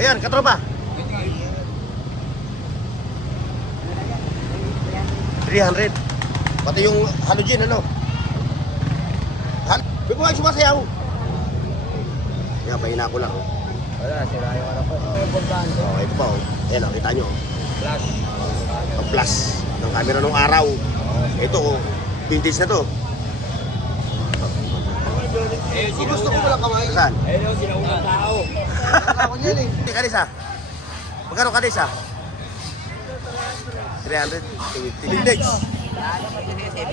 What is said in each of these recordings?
Ayan, katropa. 300. Pati yung halogen, ano? May buhay sumasayaw. Kaya pahina ko lang. Wala, sira yung ano po. Importante. Oh, ito pa, oh. Ayan, oh, kita nyo. Flash. Ang plus ng camera nung araw. Ito, oh. Vintage na to. Gusto ko walang kamay. Saan? Ayun yung sinaunang tao. Ako niyan eh. Kadisa. Magkano kadisa? 300. Vintage.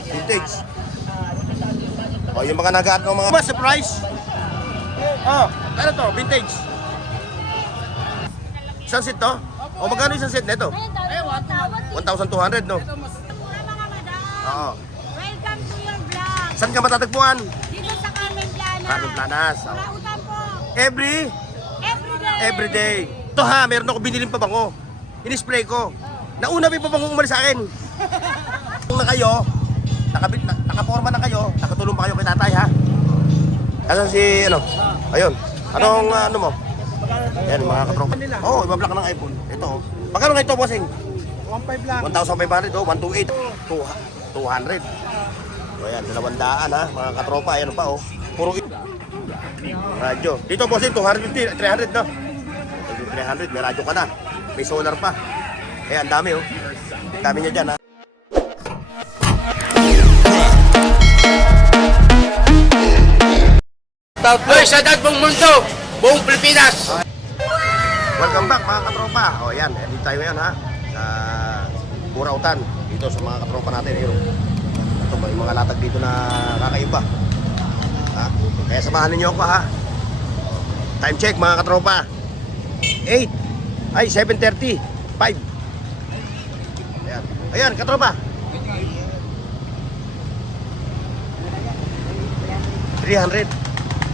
Vintage. Oh, yung mga nag-aat ng mga... Surprise! Oh, ano to? Vintage. Isang set to? O magkano isang set nito? 1,200, no? Mura mga madam. Oo. Welcome to your vlog. Saan ka matatagpuan? Dito sa Carmen Plana. Carmen Planas. Oh. Murautan po. Every day. Ito ha, meron ako biniling pabango. In-spray ko. Nauna may pabango umalis sa akin. Kung na kayo, nakaporma na kayo, nakatulong pa kayo kay tatay ha. Asan si ano? Ayun. Anong ano mo? Yan mga katropa. Oo, ibablock ng iPhone. Ito oh. Magkano nga ito, bossing? 1.5 lang. 1,500 oh, 128. 200. O yan, 200 ha, mga katropa. Ayan pa oh. Puro radyo. Dito bossing, 250, 300 no? 300, may radyo ka na. May solar pa. Ayan, dami oh. Dami niya dyan ha. Hoy, sa buong mundo, buong Pilipinas. Welcome back mga katropa. O yan, dito tayo ngayon ha. Sa Burautan. Dito sa mga katropa natin. Ayun. Ito may mga latag dito na kakaiba. Ha? Kaya samahan ninyo ako ha. Time check mga katropa. 8. Ay, 7:30. 5. Ayan. Ayan, katropa. 300.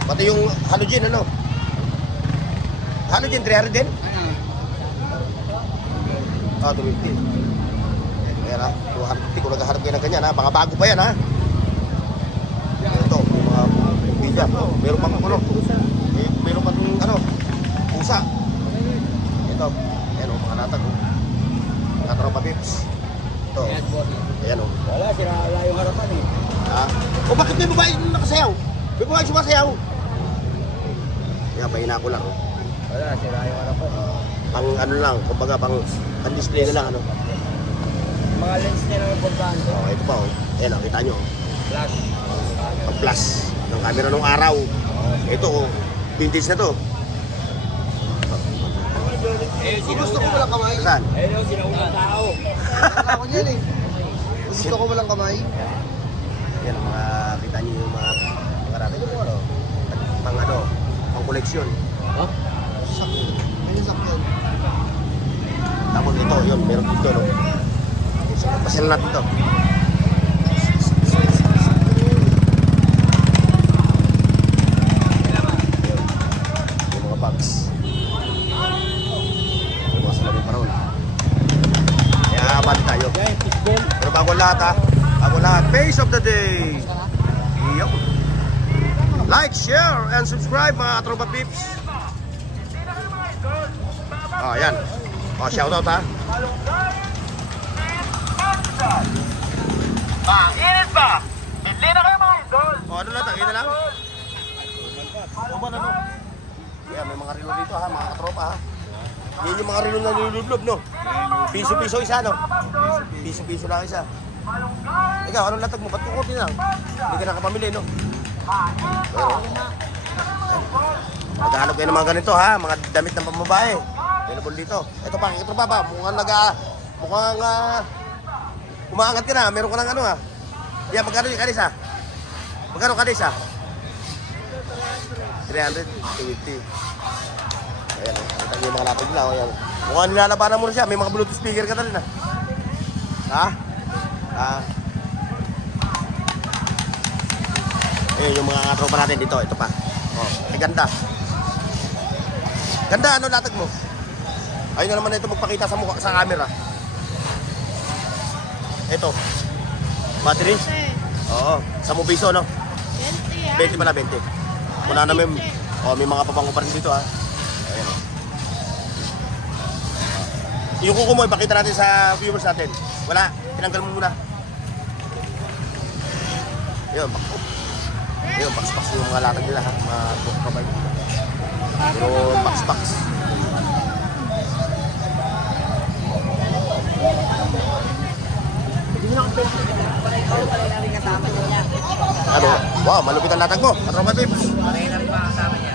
Pati yung halogen, ano? Halogen, 300 din? Ah, 250. Ayan ha, 250 kung naghahanap kayo ng ganyan ha. Baka bago pa yan ha. Ito, yung mga pizza. Meron pang ano. Meron pang ano, pusa. Ito, ayan o, mga latag o. Mga tropa pips. Ito, ayan o. Wala, sira yung harapan eh. Ha? O bakit may babae nakasayaw? May babae sumasayaw. Kaya pahina ko lang. Wala, sira yung harapan. Pang ano lang, kumbaga pang display na lang ano. Mga lens niya lang importante. Oh, ito pa oh. Ayan oh, kita nyo. Flash. Ang plus ng camera nung araw. Ito oh, vintage na to. Ayun, Gusto ko walang kamay. Saan? Ayun yung sinaunang tao. Ako niyan eh. Gusto ko walang kamay. Yan ang mga, kita nyo yung mga natin yung ano. Pang ano, pang koleksyon. Huh? Sakyan. Ano sakyan? Tapos ito, yun, meron dito no. So, pasil natin to. Yung mga bags. Yung mga salamin pa ron. Kaya abad tayo. Pero bago lahat ha. Bago lahat. Face of the day. Iyo. Like, share, and subscribe mga tropa pips. Oh, yan. Oh, shoutout ha. Mainit ba? Bili na kayo mga idol! O ano lang, tangin na lang. Tuban ano? Yeah, may mga relo dito ha, mga katropa ha. Yan yung mga relo na nilulublob no. Piso-piso isa no. Piso-piso lang isa. Ikaw, anong latag mo? Ba't kukunti na lang? Hindi ka nakapamili no. Pero, maghahanap kayo ng mga ganito ha, mga damit ng pambabae. Available dito. Ito pa, katropa pa. Mukhang umaangat ka na, meron ka ng ano ha. Yeah, magkano yung kadisa? Magkano kadisa? 300, 250. Ayan, kita niyo yung mga latag nila. Ayan. Mukhang nilalabanan mo na siya, may mga Bluetooth speaker ka na rin ha. Ha? Ha? Ayan yung mga tropa natin dito, ito pa. Oh, ay ganda. Ganda, ano latag mo? Ayun na naman ito magpakita sa mukha, sa camera. Ito. Battery? Oo. Sa Mobiso, no? 20 20 pala, 20. Muna na may mga pabango pa rin dito, ha? Ayan. Yung kuko mo, ipakita natin sa viewers natin. Wala, tinanggal mo muna. Ayun, ayun, box yung mga latag nila ha, mga kabay. Pero box. Ano? Wow, malupit ang latag mo. Katropa Pips. Pareho na rin mga kasama niya.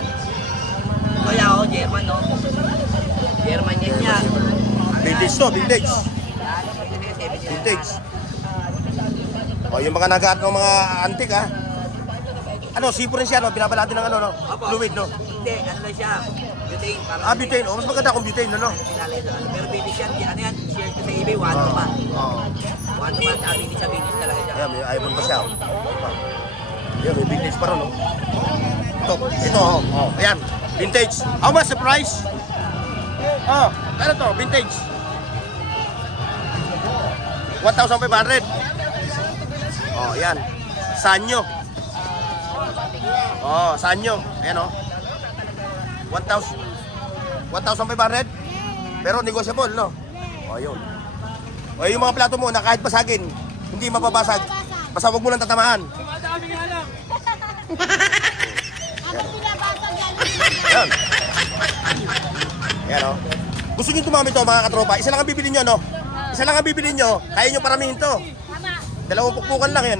Kaya ako, German, no? German yan. Vintage to, vintage. Vintage. O, yung mga nag-aat ng mga antik ha. Ano, sipo rin siya, no? Binabalati ng ano, no? Fluid, no? Hindi, ano lang siya. Butane. Parang Ah, butane. O, mas maganda kung butane, no? Pinalay na ano. Pero British yan. Ano yan? Share ko sa eBay, 1 to pa. Oo. 1 to pa. Tsaka British sa British talaga siya. Ayan, may iPhone pa siya. Oh. Ayan, may vintage pa rin, no? Ito, oh. Ayan, vintage. How much the price? Oh, ano to? Vintage. 1,500. Oh, ayan. Sanyo. Oh, Sanyo. Ayan, oh. 1,500. Pero negotiable, no? Oh, yun. O, yung mga plato mo na kahit basagin, hindi mapabasag. Basta huwag mo lang tatamaan. Ako pinabasag yan. Ayan. Ayan, oh. Gusto nyo tumami to, mga katropa. Isa lang ang bibili nyo, no? Isa lang ang bibili nyo. Kaya nyo paramihin to. Tama. Dalawang pukpukan lang yan.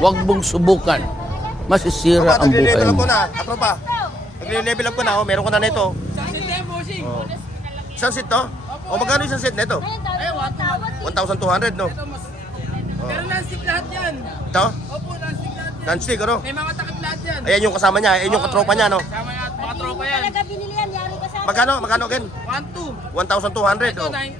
Huwag mong subukan. Masisira ang buhay Nagle-level up mo. ko na, katropa. Nagle-level up ko na, oh. Meron ko na nito. Oh. Isang seat to? O magkano isang set nito? 1,200, no? Pero non-stick lahat yan. Ito? Opo, non-stick lahat yan. Non-stick, ano? May mga takip lahat yan. Ayan yung kasama niya, ayan yung katropa niya, no? Sama yan, mga tropa yan. Talaga binili yan. Yari ka sa Magkano again? 1-2. 1,200, Ito, oh. 900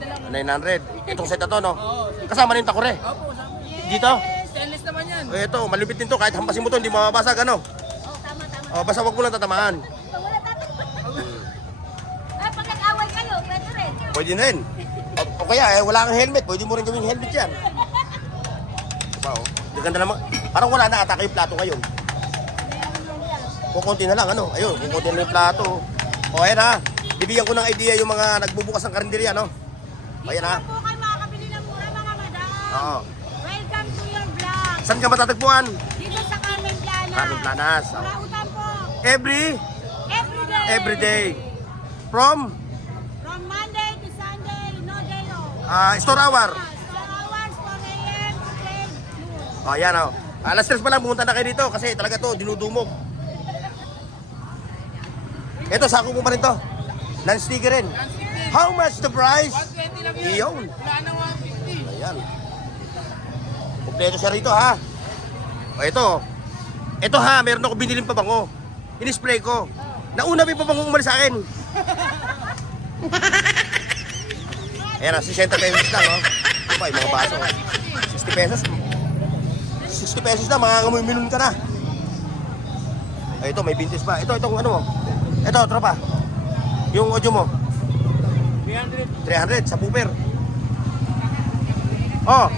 na lang. 900. Itong set na to, no? Kasama rin takore. Opo, sama. Dito? Stainless naman yan. Ito, malupit din to. Kahit hampasin mo to, hindi mababasag, ano? Oh, tama. O, basta wag mo lang tatamaan. Pag wala tatay. Ay, pag nag-away kayo, pwede rin. Pwede na rin. O kaya, wala kang helmet. Pwede mo rin gawing helmet yan. Diba, oh? Ganda naman. Parang wala na atake yung plato ngayon. Kukunti na lang, ano? Ayun, kukunti na yung plato. O, ayan ha. Bibigyan ko ng idea yung mga nagbubukas ng karinderya, no? Ayan ha. Dito po kayo makakabili ng mura, mga madam. Oo. Welcome to your vlog. Saan ka matatagpuan? Dito sa Carmen Plana. Carmen Planas. Oh. Urautan po. Every day. From From Monday to Sunday, no day off. store hour. Store hours, 4 a.m. to 12 noon. O, ayan o. Alas 3 pa lang, pumunta na kayo dito kasi talaga to, dinudumog. Ito, sako mo pa rin to. Non-sticker rin. How much the price? 120 lang yan. Iyon. Wala nang 150. Ayan. Kompleto siya rito ha. O ito. Ito ha, meron ako biniling pabango. In-spray ko. Nauna pa yung pabango umalis sa akin. Ayan, 60 pesos lang, oh. Ito pa, yung mga baso. 60 pesos. 60 pesos na, makakamuminon ka na. Ay, ito, may vintage pa. Ito, itong ano mo. Ito, tropa. Yung audio mo. 300 sa pooper. Oh,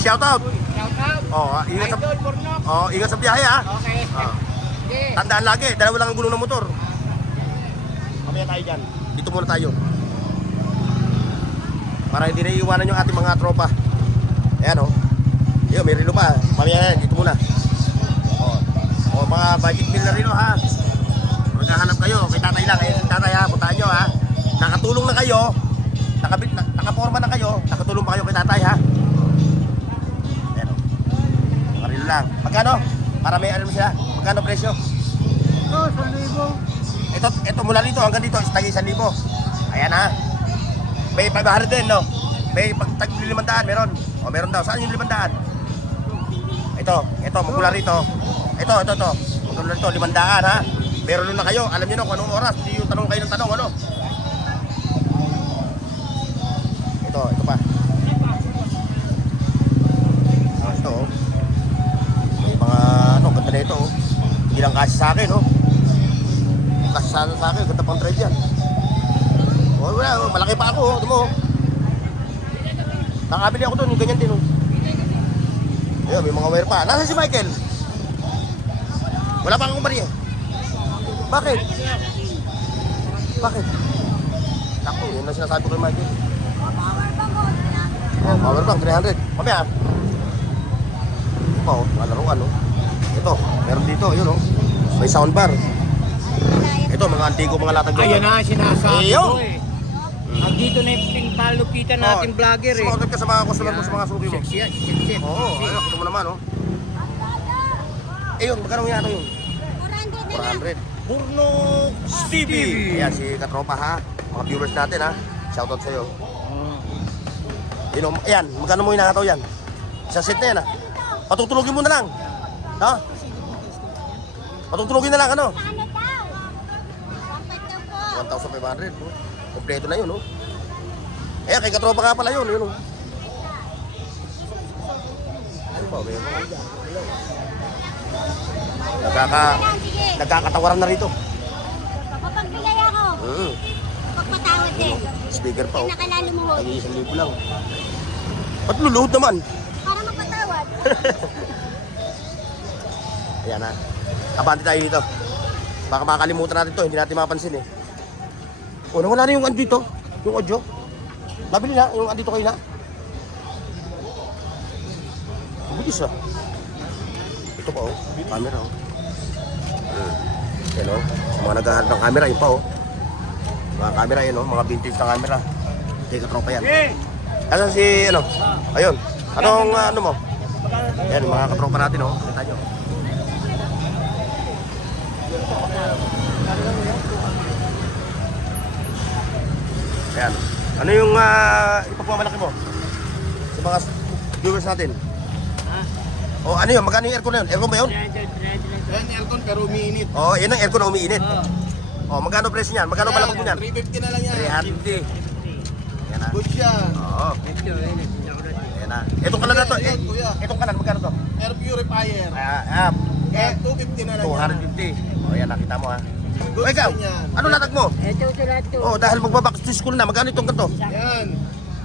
shout out. Shout out. Oh, ingat sa Idol, Pornok. Oh, ingat sa biyahe ha. Okay. Ah. Okay. Tandaan lagi, dalawa lang ang gulong ng motor. Mamaya tayo dyan. Dito muna tayo. Para hindi naiiwanan yung ating mga tropa. Ayan o. Ayun, may relo pa. Mamaya yan, dito muna. O, mga budget meal na relo ha. Maghahanap kayo, kay tatay lang. Ayun, tatay ha, puntahan nyo ha. Nakatulong na kayo. Nakaporma na kayo. Nakatulong pa kayo kay tatay ha. Ayan o. Mga relo lang. Magkano? Para may ano sila. Magkano presyo? Ito mula rito hanggang dito, tagi 1,000. Ayan ha. May 500 din, no? May pagtag 500, meron. O, meron daw. Saan yung 500? Ito, magmula rito. Ito. Magmula rito, 500 ha. Meron na kayo. Alam niyo na kung anong oras. Hindi yung tanong kayo ng tanong, ano? Ito pa. Ito, oh. May mga, ganda na ito, oh. Hindi lang kasi sa akin, oh. Kasi sa akin, ganda pang trade yan. Oh, wala, malaki pa ako, oh. Ito mo, oh. Nakabili ako doon, yung ganyan din, oh. Ayun, may mga wire pa. Nasaan si Michael? Wala pa akong kumari, eh. Bakit? Takbo, yun ang sinasabi ko kay Michael. Power bank ko. Oh, power bank, 300. Mamaya. Ito pa, oh, mga laruan, oh. Ito, meron dito, yun, oh. May soundbar. Ito, mga antigo, mga latag dito. Ayan na, sinasabi Iyo. ko eh. Andito na yung pingpalupitan nating vlogger eh. Sumagot ka sa mga customer mo, sa mga suki mo. Sexy yan, sexy. Oo, ayun, ito mo naman, oh. Eh, yun, magkano nga ito yun? 400. Burno Stevie. Ayan, si Katropa, ha. Mga viewers natin, ha. Shoutout sa'yo. Yun, oh, ayan, magkano mo hinangataw yan? Isang set na yan, ha. Patutulogin mo na lang. Ha? Patutulogin na lang, ano? Ano daw? Bakit daw po? 1,500. Oh. Kompleto na yun, oh. Ayan, kay Katropa nga pala yun, yun, oh. Ano ba, meron? Sige. Nagkakatawaran na rito. Papagbigay ako. Pagpatawad din. Speaker pa, oh. Nakalalo mo ho. Ay, 1,000 lang. Ba't luluhod naman? Para magpatawad. Ayan na. Abante tayo dito. Baka makakalimutan natin to, hindi natin mapansin eh. O, nawala na yung andito. Yung audio. Nabili na, yung andito kayo na. Ang bilis ah. Ito pa oh, camera oh. Yan oh, sa mga naghahanap ng camera, yun pa oh. Mga camera yun oh, mga vintage na camera. Hindi Katropa yan. Asan si ano? Ayun. Anong ano mo? Yan, mga Katropa natin oh. Kita nyo. Ayan. Ano yung ipagmamalaki mo? Sa mga viewers natin? O ano yun? Magkano yung aircon na yun? Aircon ba yun? Yan, aircon pero umiinit. O, yan ang aircon na umiinit. O, magkano presyo niyan? Magkano palamag mo niyan? 350 na lang yan. 350. Yan na. Good siya. Oo. Yan na. Itong kanan na to. Yan, kuya. Itong kanan, magkano to? Air purifier. Eh, 250 na lang yan. 250. O, yan nakita mo ha. Good O, ikaw, din yan. ano latag mo? Ito lahat to. O, dahil magbaback to school na, magkano itong ganito? Yan.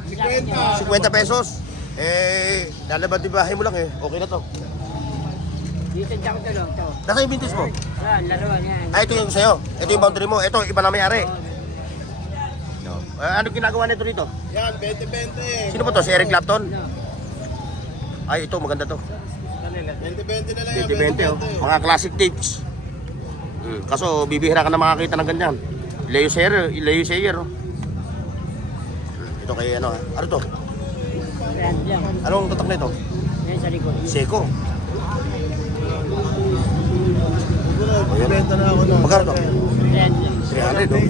50. 50 pesos. Eh, lalabad di bahay mo lang eh. Okay na to. Dito dyan ko lang to. Nasa yung vintage mo? Yan, laruan yan. Ah, ito yung sa'yo. Ito yung boundary mo. Ito, iba na may-ari. No. Ano ginagawa nito dito? Yan, 20-20. Sino po to? Si Eric Clapton? Ay, ito, maganda to. 20-20 na lang yan. 20-20 oh. Mga classic tapes. Kaso, bibihira ka na makakita ng ganyan. Leo Sayer oh. Ito kay ano ha? Ano to? Yan, yan. Anong tatak na ito? Yan sa likod. Seiko. Bibenta na ako na. Magkano to? Yan, yan. 300 oh.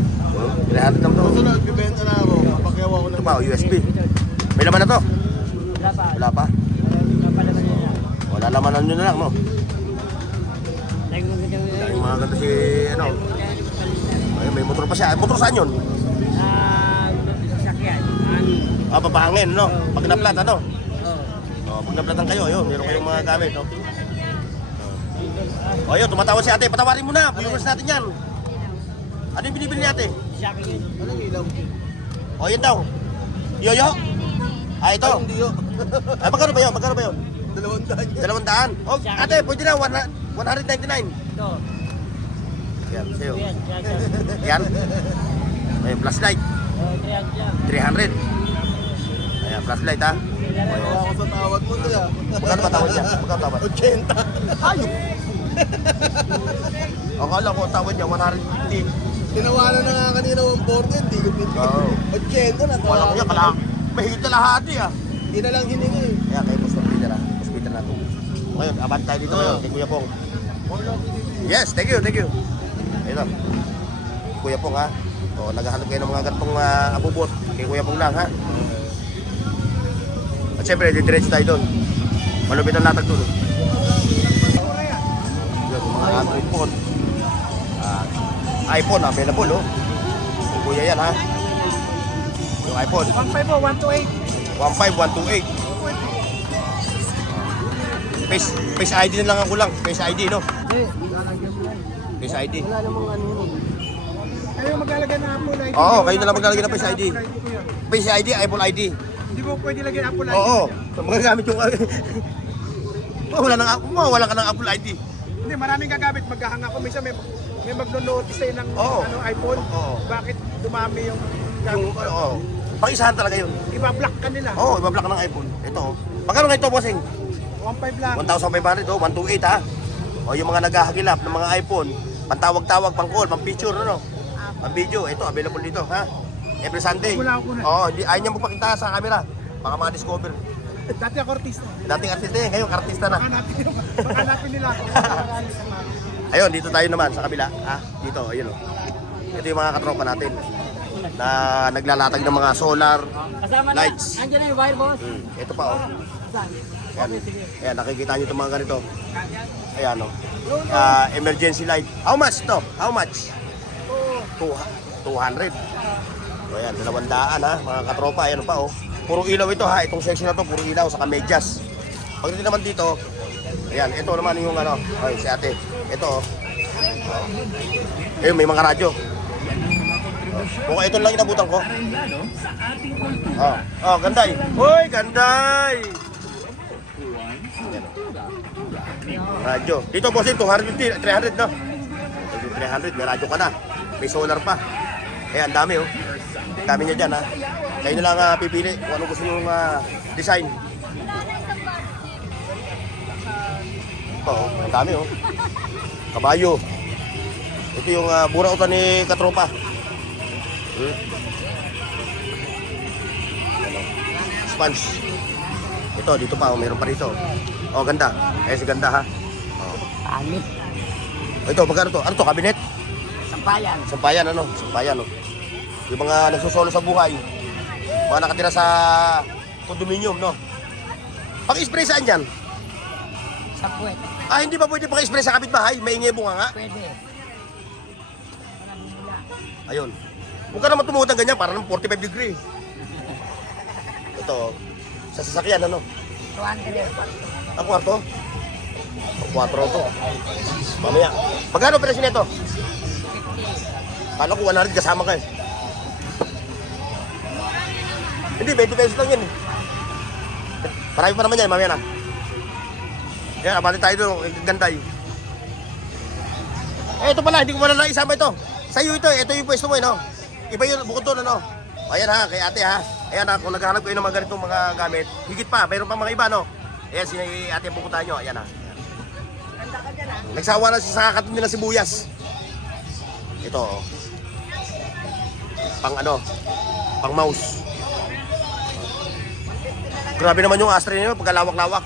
300 lang to. Susunod, bibenta na ako. Papakyaw ako Ito ng pa, USB. May laman na to? Wala pa. Wala pa? Wala pa naman yan. Wala lamanan nyo na lang, no? Lagi mo ganda Yung mga ganda si, ano? Ay, may motor pa siya. Motor saan yun? sasakyan. Ah, papahangin, no? Pag naplat, ano? Oh. Oh, pag naplatan kayo, yun. Meron kayong mga gamit, no? Oh, yun, tumatawad si ate. Patawarin mo na. Viewers natin yan. Ano yung binibili ni ate? Sa akin yun. Anong ilaw? Oh, yun daw. Yoyo? Ah, ito. Hindi yun. Ay, magkano ba yun? Magkano ba yun? 200 yan. 200. Oh, ate, pwede na. 199. Ito. Yan, sa'yo. Yan. Yan. Yan. Ay, flashlight. Oh, 300 yan. 300. Ayan, flashlight, ha? Bawa ako sa tawad mo to ah. Magkano ba tawad niya? Magkano tawad? 80. Ayun. Akala ko tawad niya 150. Tinawanan na nga kanina 140. Hindi ko pinigil. Oo. 80 na. Wala ko niya mahigit na lahati ah. Hindi na lang hiningi. Kaya kayo Boss Peter ah. Boss Peter na to. Ngayon, abang tayo dito ngayon kay Kuya Pong. Yes, thank you, thank you. Ito. Kuya Pong ha. O, naghahanap kayo ng mga ganitong abubot. Kay Kuya Pong lang ha. At syempre, didiretso tayo doon. Malupit ang latag doon. Yun, mga Android phone. iPhone available oh. Yung kuya yan ha. Yung iPhone. 1.5 oh, 128. 15128. Face ID na lang ako lang. Face ID no. Face ID. Wala namang ano yun. Kayo maglalagay ng Apple ID. Oo, kayo na lang maglalagay ng Face ID. Face ID, Apple ID. Hindi mo pwede lagay Apple ID. Oo. Magagamit yung wala ka ng Apple ID. Hindi, maraming gagamit. Maghahang ako. Minsan may magno-notice sa'yo ng Oo. iPhone. Oo. Bakit dumami yung Yung, pang-isahan talaga yun. Iba-block ka nila. Oo, ibablock ka ng iPhone. Ito, oh. Magkano nga ito, bossing? 1.5 lang. 1,500, oh, 128 ha. O yung mga naghahagilap ng mga iPhone, pantawag-tawag, pang-call, pang-picture, ano? Pang-video, ito, available dito, ha? Every Sunday. Wala ako na. Oo, ayaw niya mo pakita sa camera. Baka ma-discover. Dati ako artista. Dating artista eh, ngayon artista na. Hanapin nila ako. Ayun, dito tayo naman sa kabila. Ha? Dito, ayun oh. Ito yung mga katropa natin na naglalatag ng mga solar lights. Andiyan na yung wire, boss. Ito pa oh. Ayan, ayan nakikita nyo itong mga ganito. Ayan oh. Emergency light. How much to? How much? 200. So ayan, 200 ha, mga katropa. Ayan pa oh. Puro ilaw ito ha. Itong section na to, puro ilaw, saka medyas. Pagdating naman dito, ayan, ito naman yung ano. Ay, si ate. Ito oh. Ayun, may mga radyo. Mukhang ito lang inabutan ko. Ganday. Hoy, ganday. Radyo. Dito boss, 250, 300 no? 300, may radyo ka na. May solar pa. Ayan, dami oh. Dami niya dyan ha. Kayo na lang pipili kung ano gusto yung design. Ito oh, ang dami oh. Kabayo. Ito yung burautan ni katropa. Sponge. Ito, dito pa, oh, meron pa rito. Oh, ganda. Si ganda ha. Anit. Ito, magkano to? Ano to, kabinet? Sampayan. Sampayan, ano? Sampayan, oh. Yung mga nagsusolo sa buhay. Mga nakatira sa condominium, no? Pag-spray saan yan? Sa puwet. Hindi ba pwede pag-spray sa kapitbahay? May ingay bunga nga. Pwede. Ayun. Huwag ka naman tumuhod ng ganyan, para ng 45 degree. Ito, sa sasakyan, ano? 200. Ang kwarto? Ang 4 to. Mamaya. Magkano presyo nito? Kala ko 100 kasama ka eh. Hindi, 20 pesos lang yan eh. Marami pa naman yan, mamaya na. Yan, abali tayo doon, ganday. Ito pala, hindi ko pala naisama ito. Sa'yo ito, ito yung pwesto mo eh, no? Iba yun, bukod doon, ano? Ayan ha, kay ate ha. Ayan ha, kung naghahanap kayo ng mga ganitong mga gamit, higit pa, mayroon pa mga iba, no? Ayan, si ate ang pupuntahan nyo, ayan ha. Nagsawa na sa kakatin nila sibuyas. Ito, oh. Pang ano, pang mouse. Grabe naman yung ashtray nyo, pagkalawak-lawak.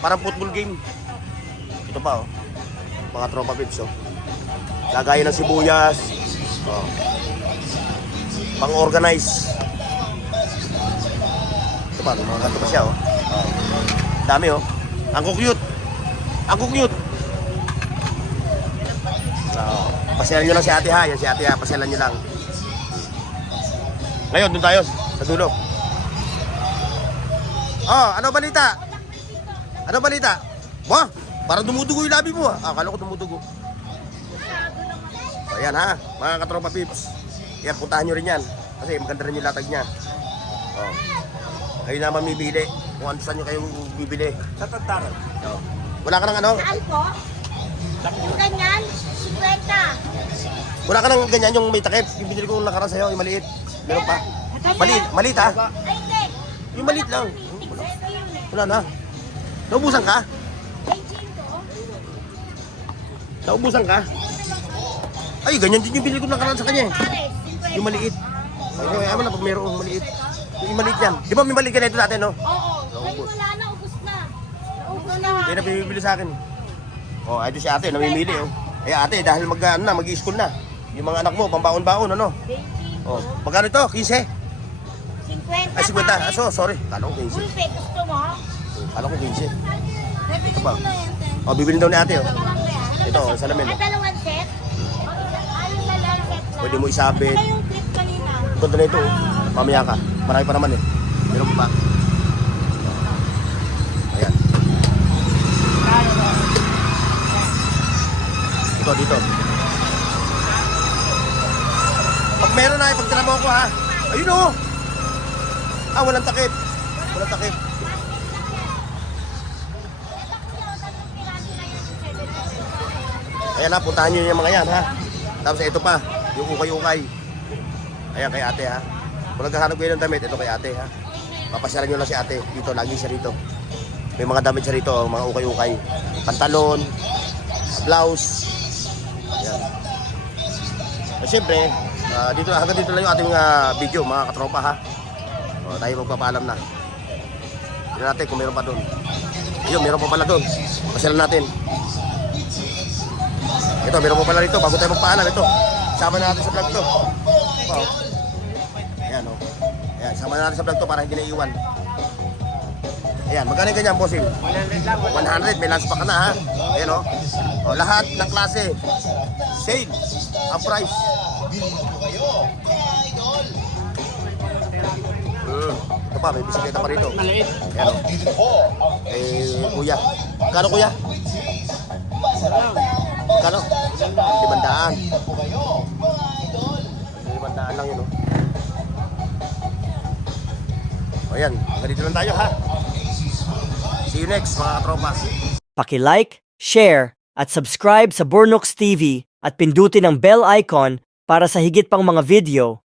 Parang football game. Ito pa, oh. Mga tropa pips, oh. Lagayan ng sibuyas. Oh. Pang-organize. Ito pa, mga ganito pa siya, oh. Dami, oh. Ang cute. Ang cute. Pasyalan nyo lang si ate ha. Yan si ate ha. Pasyalan nyo lang. Ngayon, dun tayo. Sa dulo. Ano balita? Ano balita? Wah, parang dumudugo yung labi mo ha. Akala ko dumudugo. Ayan ha. Mga katropa pips. Yan, puntahan nyo rin yan. Kasi maganda rin yung latag niya. Kayo na mamibili. Kung ano saan nyo kayo bibili. Sa tantaran. Wala ka ng ano? Saan po? Yung ganyan, 50. Wala ka ng ganyan yung may takip. Yung binili ko nakaraan sa'yo, yung maliit. Meron pa. Maliit ha? Ay, hindi. Yung maliit lang. Ito yun eh. Wala na. Naubusan ka? Ay, chinto. Naubusan ka? Ay, ganyan din yung binili ko nakaraan sa kanya eh. Pares, 50. Yung maliit. Ay, ayaw na pag mayroong maliit. Yung maliit yan. Di ba may maliit ka na ito natin, no? Oo. Ay, wala na, ubus na. Ubus na. Kaya na bibili sa akin. Oh, ay di si ate, namimili oh. Eh ate, dahil mag-i-school na. Yung mga anak mo, pambaon-baon, ano? 20. Oh, magkano ito? 15? 50. Ay, 50. Ah, sorry. Kala ko 15. Ulpe, gusto mo? Kala ko 15. Ito pa. ko na yan, te. Oh, bibili daw ni ate, oh. Ano lang yan? Ito, salamin. Ah, dalawang set? Anong lalaki set na? Pwede mo isabit. Ano yung clip kanina? Ganda na ito, oh. Mamaya ka. Marami pa naman eh. Meron pa. Ayan. Dito. Pag meron na, pagtira mo ako ha. Ayun o. Walang takip. Walang takip. Ayan ha, puntahan nyo yung mga yan ha. Tapos ito pa, yung ukay-ukay. Ayan kay ate ha. Kung naghahanap kayo ng damit, ito kay ate ha. Papasyalan nyo lang si ate. Dito, lagi siya rito. May mga damit siya rito, mga ukay-ukay. Pantalon, blouse. Yan. At syempre, dito, hanggang dito lang yung ating video mga katropa ha. O, tayo magpapaalam na. Tignan natin kung meron pa doon. Ayun, meron pa pala doon. Pasyalan natin. Ito, meron pa pala rito. Bago tayo magpaalam, ito. Sama natin sa vlog to. Wow. Ayan o. Ayan, sama natin sa vlog to para hindi na iwan. Ayan, magkano yung ganyan, bossing? 100, may lance pa ka na ha. Ayan o. O, lahat ng klase. Sale. Ang price. Ito pa, may bisikleta pa rito. Ayan o. Kuya. Kano kuya? Kano? 500. 500 lang yun o. O yan, ganito lang tayo ha. See you next mga katropa. Paki-like, share, at subscribe sa Bornox TV at pindutin ang bell icon para sa higit pang mga video.